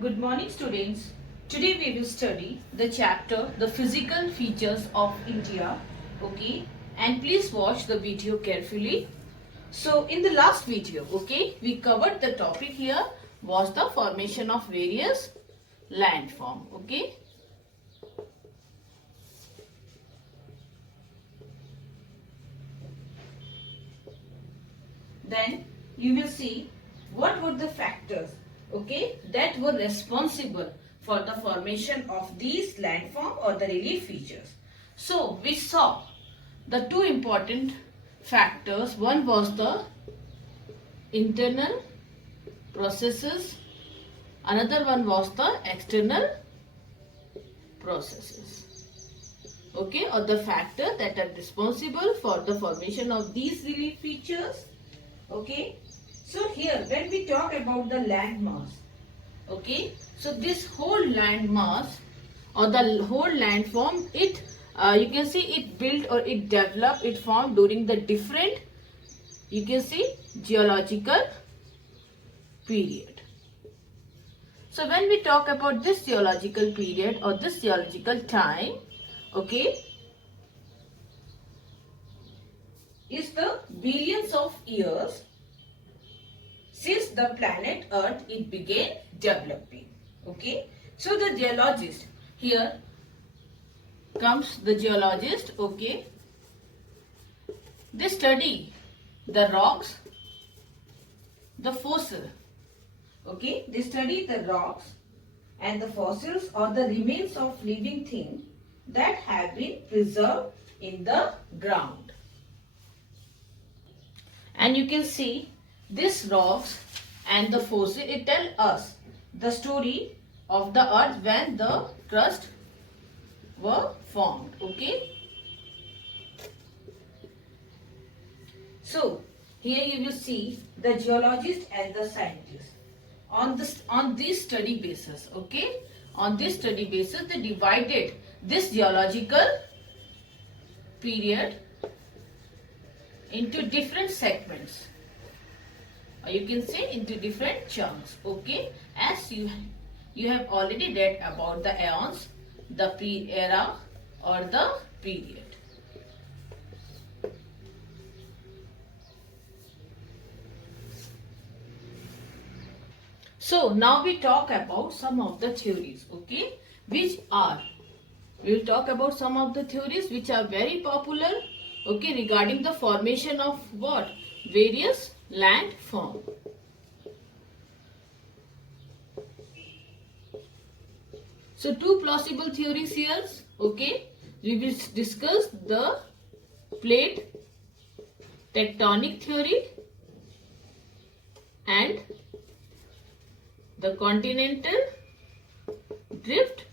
Good morning students. Today we will study the chapter The Physical Features of India. Okay, and please watch the video carefully. So in the last video, okay, we covered the topic here was the formation of various landform. Okay. Then you will see what were the factors, okay, that were responsible for the formation of these landform or the relief features. So we saw the two important factors. One was the internal processes, another one was the external processes, okay, or the factor that are responsible for the formation of these relief features. Okay, so here when we talk about the land mass, okay, so this whole land mass or the whole landform, it you can see it built or it developed, it formed during the different, you can see, geological period. So when we talk about this geological period or this geological time, okay, is the billions of years since the planet Earth it began developing. Okay, so the geologist, here comes the geologist. Okay, they study the rocks, the fossil. Okay, they study the rocks and the fossils or the remains of living things that have been preserved in the ground. And you can see this rocks and the fossil, it tell us the story of the earth when the crust were formed. Okay. So here you will see the geologist and the scientist on this study basis. Okay. On this study basis, they divided this geological period into different segments, or you can say into different chunks. Okay, as you have already read about the aeons, the pre-era or the period. So now we talk about some of the theories, okay, which are, we will talk about some of the theories which are very popular, okay, regarding the formation of what? Various landform. So two plausible theories here, okay. We will discuss the plate tectonic theory and the continental drift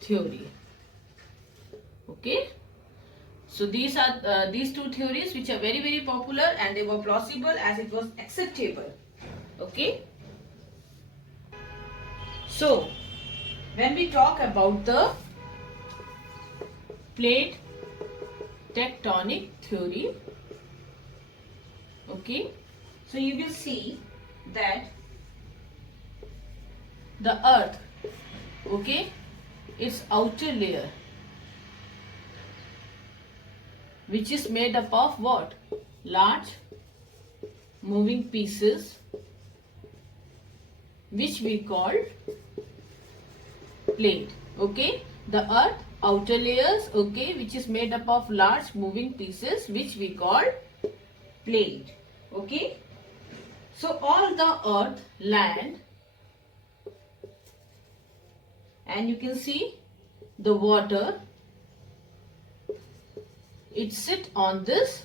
theory. Okay. So these are these two theories which are very popular and they were plausible as it was acceptable. Okay. So when we talk about the plate tectonic theory, okay, so you will see that the earth, okay, its outer layer, which is made up of what? Large moving pieces, which we call plate. Okay, the earth outer layers, okay, which is made up of large moving pieces, which we call plate. Okay, so all the earth, land, and you can see the water, it sit on this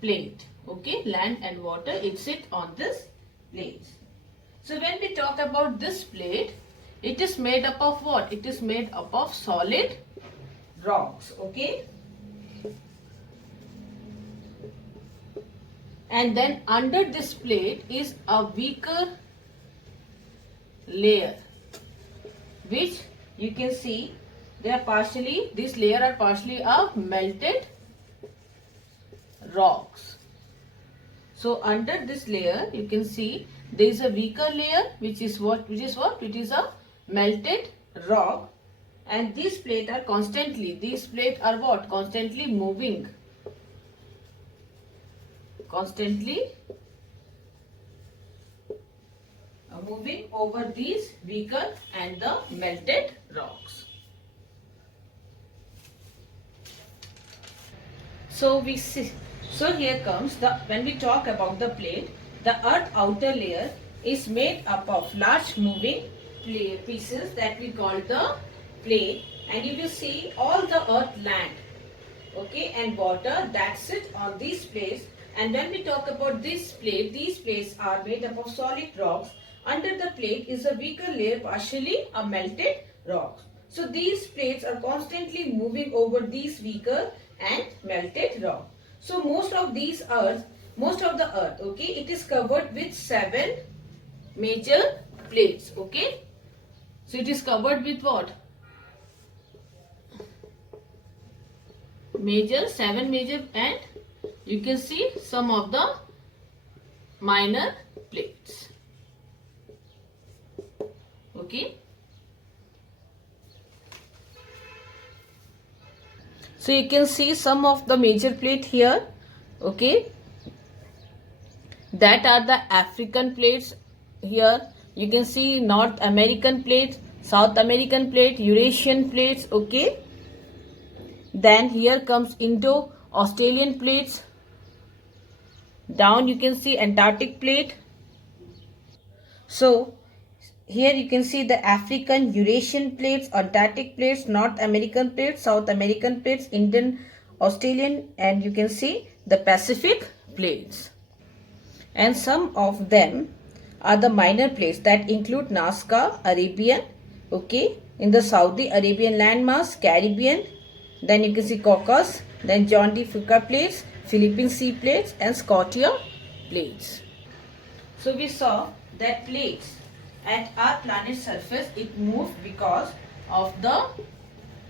plate. Okay, land and water, it sit on this plate. So when we talk about this plate, it is made up of what? It is made up of solid rocks. Okay, and then under this plate is a weaker layer, which you can see they are partially, this layer are partially of melted rocks. So under this layer you can see there is a weaker layer, which is what? It is a melted rock, and these plates are constantly, constantly moving. Moving over these weaker and the melted rocks. So we see. So here comes when we talk about the plate, the earth outer layer is made up of large moving pieces that we call the plate, and you will see all the earth, land, okay, and water that sit on these plates. And when we talk about this plate, these plates are made up of solid rocks. Under the plate is a weaker layer, partially a melted rock. So these plates are constantly moving over these weaker and melted rock. So most of the earth, okay, it is covered with 7 major plates, okay. So it is covered with what? 7 major, and you can see some of the minor plates. Okay. So you can see some of the major plate here. Okay. That are the African plates here. You can see North American plates, South American plate, Eurasian plates. Okay. Then here comes Indo-Australian plates. Down you can see Antarctic plate. So here you can see the African, Eurasian plates, Antarctic plates, North American plates, South American plates, Indian, Australian, and you can see the Pacific plates. And some of them are the minor plates that include Nazca, Arabian, okay, in the Saudi Arabian landmass, Caribbean, then you can see Caucasus, then John D. Fuca plates, Philippine Sea plates, and Scotia plates. So we saw that plates at our planet's surface, it moves because of the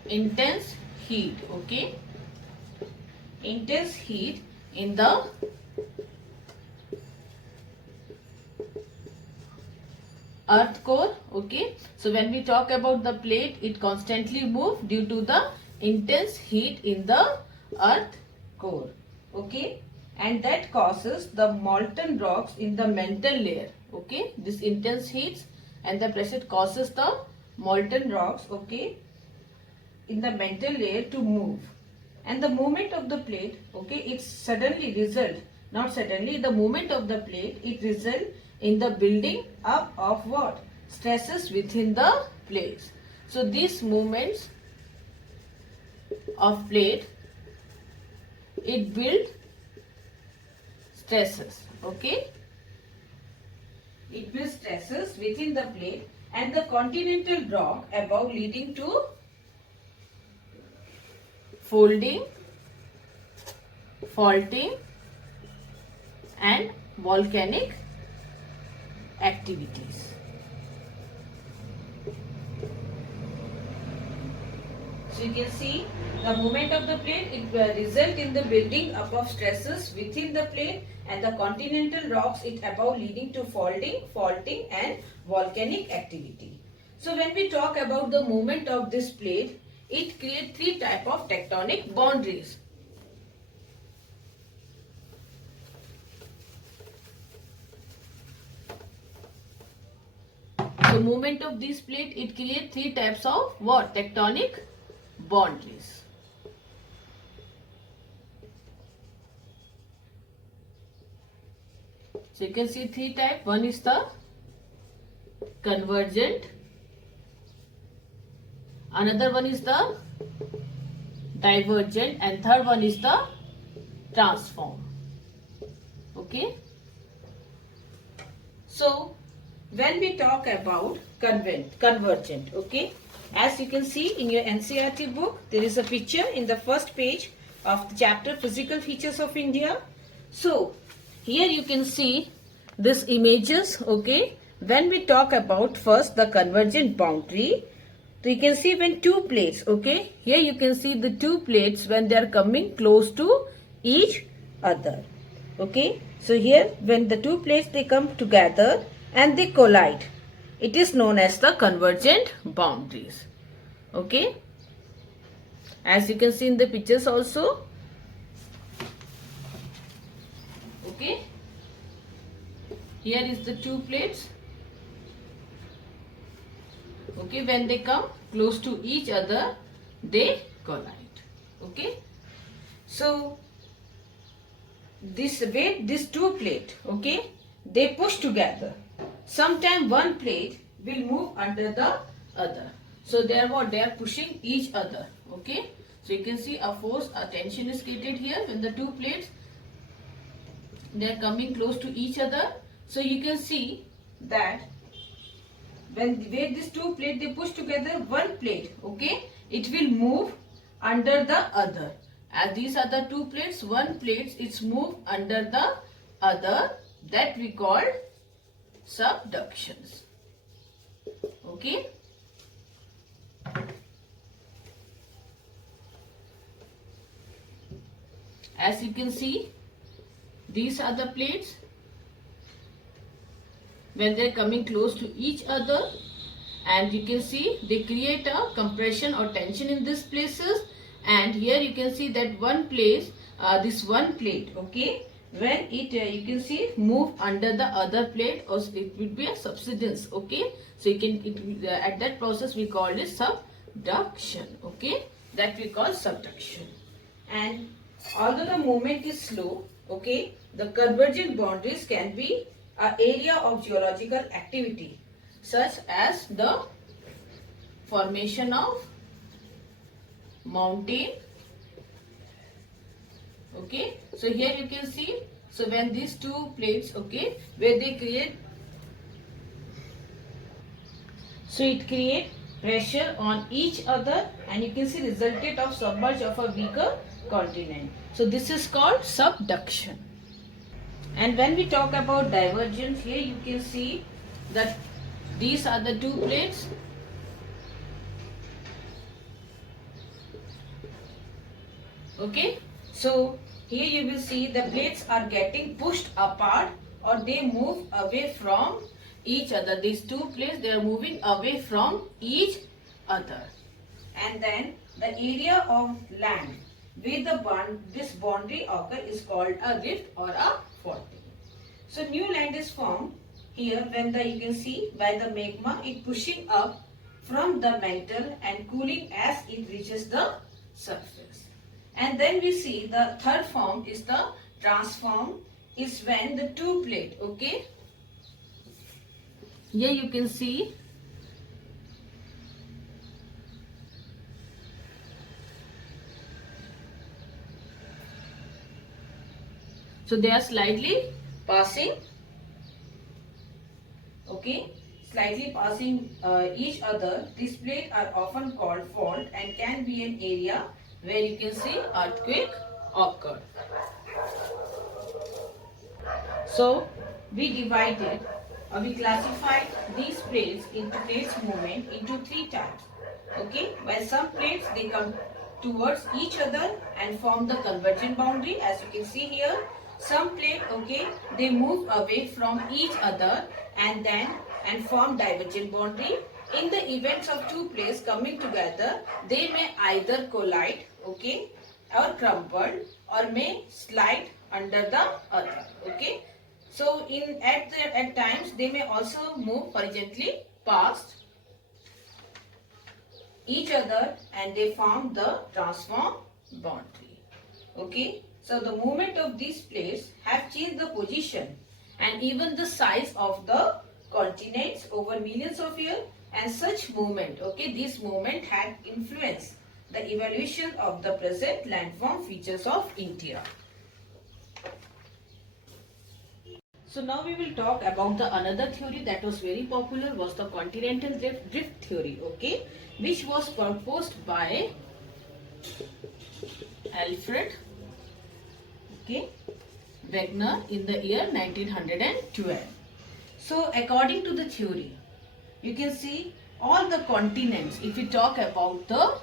intense heat, okay, intense heat in the earth core, okay. So when we talk about the plate, it constantly moves due to the intense heat in the earth core, okay, and that causes the molten rocks in the mantle layer, okay. This intense heat and the pressure causes the molten rocks, okay, in the mantle layer to move, and the movement of the plate, okay, it suddenly result, not suddenly, the movement of the plate, it result in the building up of what? Stresses within the plates. So these movements of plate, it build stresses, okay. It builds stresses within the plate and the continental rock above, leading to folding, faulting, and volcanic activities. So you can see the movement of the plate, it result in the building up of stresses within the plate and the continental rocks it above, leading to folding, faulting, and volcanic activity. So when we talk about the movement of this plate, it creates 3 types of tectonic boundaries. So movement of this plate, it creates 3 types of what? Tectonic boundaries. So you can see 3 types. One is the convergent, another one is the divergent, and third one is the transform. Okay. So when we talk about convergent, okay, as you can see in your NCERT book, there is a picture in the first page of the chapter Physical Features of India. So here you can see these images, okay. When we talk about first the convergent boundary, so you can see when 2 plates, okay, here you can see the 2 plates when they are coming close to each other, okay. So here when the 2 plates they come together, and they collide. It is known as the convergent boundaries. Okay, as you can see in the pictures also. Okay, here is the two plates. Okay, when they come close to each other, they collide. Okay, so this two plate, okay, they push together. Sometime one plate will move under the other. So they are pushing each other. Okay, so you can see a force, a tension is created here when the two plates, they are coming close to each other. So you can see that when these two plates they push together, one plate, okay, it will move under the other. As these are the two plates, one plate it's moved under the other, that we call subductions. Okay. As you can see, these are the plates. When they are coming close to each other, and you can see they create a compression or tension in these places. And here you can see that one place, this one plate, okay, when it you can see move under the other plate, or it would be a subsidence. Okay, so you can at that process we call it subduction. Okay, that we call subduction. And although the movement is slow, okay, the convergent boundaries can be an area of geological activity, such as the formation of mountain. Okay, so here you can see, so when these two plates, okay, where they create, so it create pressure on each other, and you can see resultant of submerge of a weaker continent. So this is called subduction. And when we talk about divergence, here you can see that these are the two plates. Okay, so here you will see the plates are getting pushed apart, or they move away from each other. These two plates, they are moving away from each other. And then the area of land where this boundary occur is called a rift or a fault. So new land is formed here when you can see by the magma it pushing up from the mantle and cooling as it reaches the surface. And then we see the third form is the transform, is when the two plate, okay, here you can see so they are slightly passing, okay, slightly passing each other. These plates are often called fault and can be an area where you can see earthquake occur. So we classified these plates into plates movement into three types. Okay, while some plates they come towards each other and form the convergent boundary, as you can see here. Some plate, okay, they move away from each other and form divergent boundary. In the events of two plates coming together, they may either collide, okay, or crumple, or may slide under the other. Okay, so at times they may also move horizontally past each other and they form the transform boundary. Okay, so the movement of these plates have changed the position and even the size of the continents over millions of years, and such movement, okay, this movement had influenced the evaluation of the present landform features of India. So now we will talk about the another theory that was very popular, was the continental drift theory, okay, which was proposed by Alfred, okay, Wegener in the year 1912. So according to the theory, you can see all the continents, if we talk about the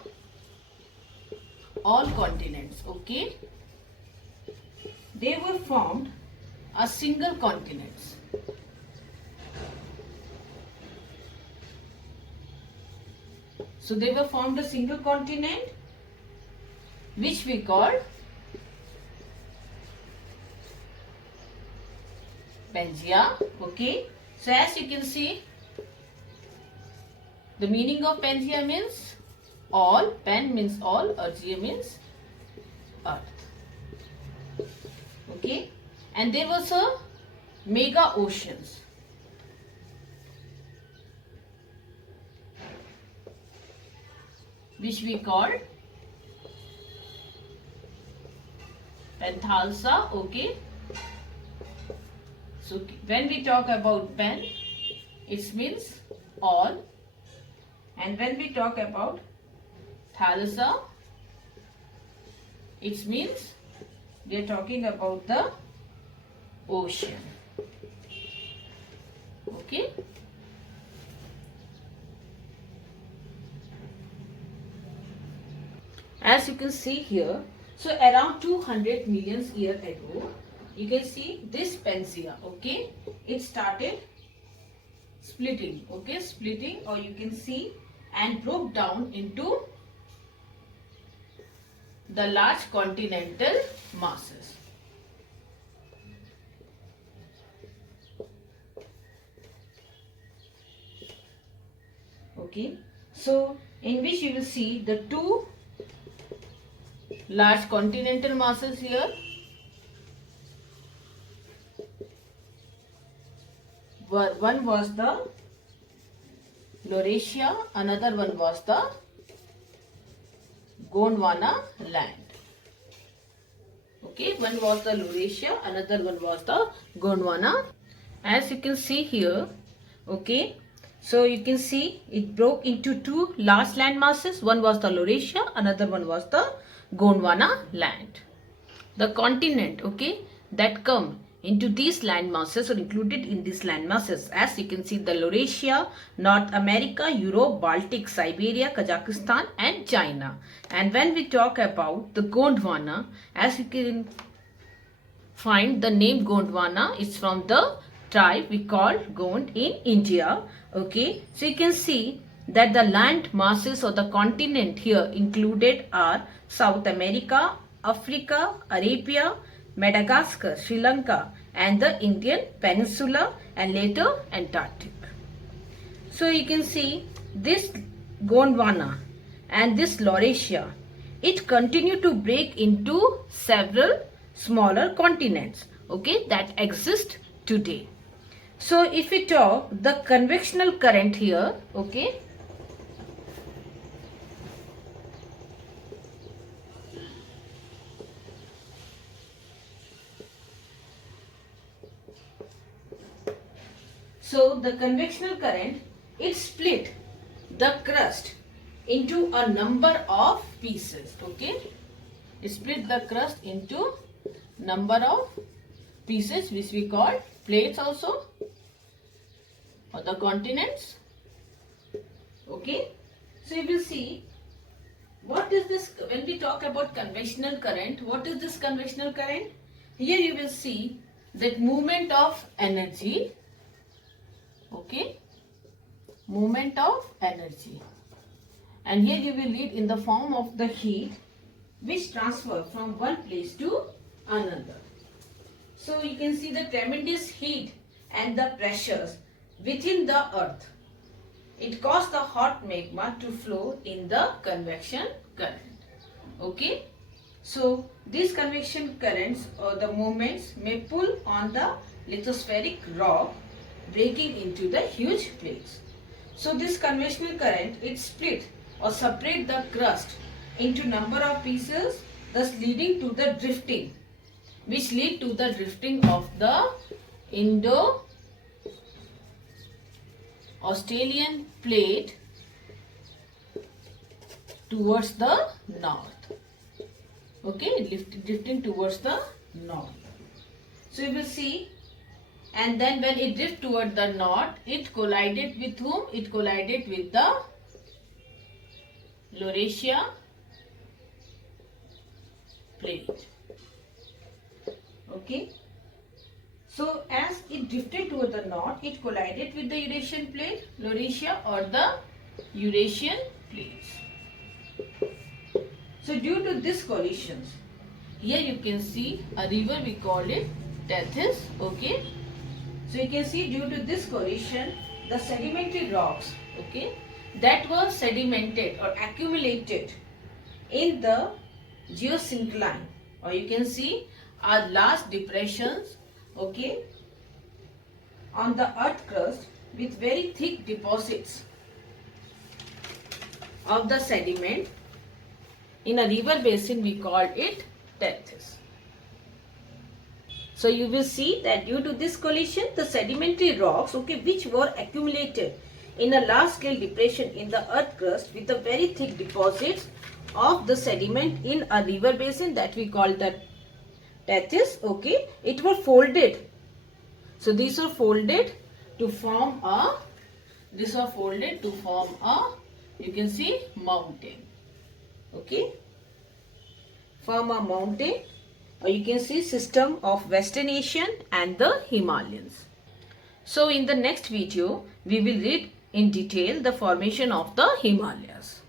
all continents, okay, they were formed a single continents. So they were formed a single continent, which we call Pangaea. Okay. So as you can see, the meaning of Pangaea means all. Pan means all, or Gaea means earth. Okay. And there was a mega oceans. Which we called Panthalassa. Okay. So when we talk about Pan, it means all, and when we talk about Thalassa, it means we are talking about the ocean. Okay. As you can see here, so around 200 million years ago, you can see this Pangaea. Okay, it started splitting. Okay, splitting, or you can see, and broke down into the large continental masses. Okay, so in which you will see the two large continental masses here. One was the Laurasia, another one was the Gondwana land. Okay, one was the Laurasia, another one was the Gondwana. As you can see here, okay, so you can see it broke into two large land masses. One was the Laurasia, another one was the Gondwana land. The continent, okay, that come into these land masses or included in these land masses, as you can see, the Laurasia, North America, Europe, Baltic, Siberia, Kazakhstan and China. And when we talk about the Gondwana, as you can find, the name Gondwana is from the tribe we call Gond in India. Okay, so you can see that the land masses or the continent here included are South America, Africa, Arabia, Madagascar, Sri Lanka and the Indian Peninsula and later Antarctic. So you can see this Gondwana and this Laurasia, it continued to break into several smaller continents, okay, that exist today. So if we talk the convectional current here, okay, so the convectional current, it split the crust into a number of pieces. Okay, it split the crust into number of pieces, which we call plates also, or the continents. Okay, so you will see what is this when we talk about convectional current. What is this convectional current? Here you will see that movement of energy. Okay, movement of energy, and here you will read in the form of the heat which transfer from one place to another. So you can see the tremendous heat and the pressures within the earth. It caused the hot magma to flow in the convection current. Okay, so these convection currents or the movements may pull on the lithospheric rock, breaking into the huge plates. So this convectional current, it split or separate the crust into number of pieces, thus leading to the drifting, which lead to the drifting of the Indo-Australian plate towards the north. Okay, drifting towards the north. So you will see, and then when it drifted toward the north, it collided with whom? It collided with the Laurasia plate. Okay. So as it drifted toward the north, it collided with the Eurasian plate, Laurasia or the Eurasian plains. So due to this collisions, here you can see a river, we call it Tethys. Okay. So you can see due to this collision, the sedimentary rocks, okay, that were sedimented or accumulated in the geosyncline, or you can see are large depressions, okay, on the earth crust with very thick deposits of the sediment. In a river basin, we called it Tethys. So you will see that due to this collision, the sedimentary rocks, okay, which were accumulated in a large scale depression in the earth crust with the very thick deposits of the sediment in a river basin, that we call the Tethys, okay, it were folded. So these are folded to form a, you can see, mountain, okay, form a mountain, or you can see system of Western Asian and the Himalayas. So in the next video, we will read in detail the formation of the Himalayas.